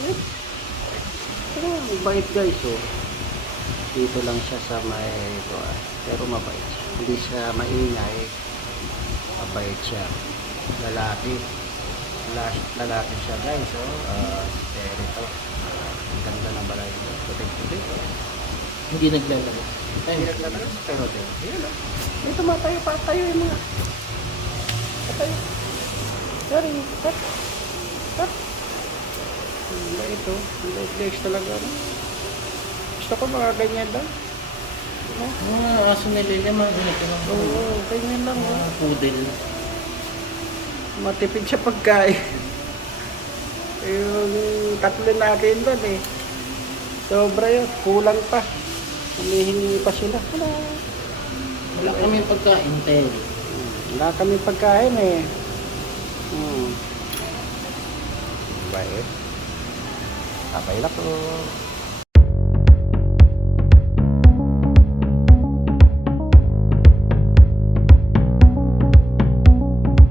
Eh, Pero mabait guys, oh. Dito lang siya sa may, uh, pero mabait siya. Hindi siya maingay. Mabait siya. Lalaki. Lalaki, siya guys, oh. Uh, pero ito. ah, ang ganda ng balay. Puti-puti. oh. Hindi naglalaro. Ay, hindi naglalaro. Pero ito. Yan, oh. May tumatayo pa tayo yung mga. Patayo. Sorry. Cut. Cut. Ang bait oh. Ang bait guys talaga. No? Gusto ko mga ganyan lang. No? Mga aso nilili, mga ganito lang. Oo, ganyan lang. Oh. Mga poodle. Matipid siya pagkain. yung tatlo natin doon eh. Sobra yun. Kulang pa. Humihingi pa sila. Wala. Wala kami pagkain, Tel. Wala kami pagkain eh. Hmm. Bait. Babay na po.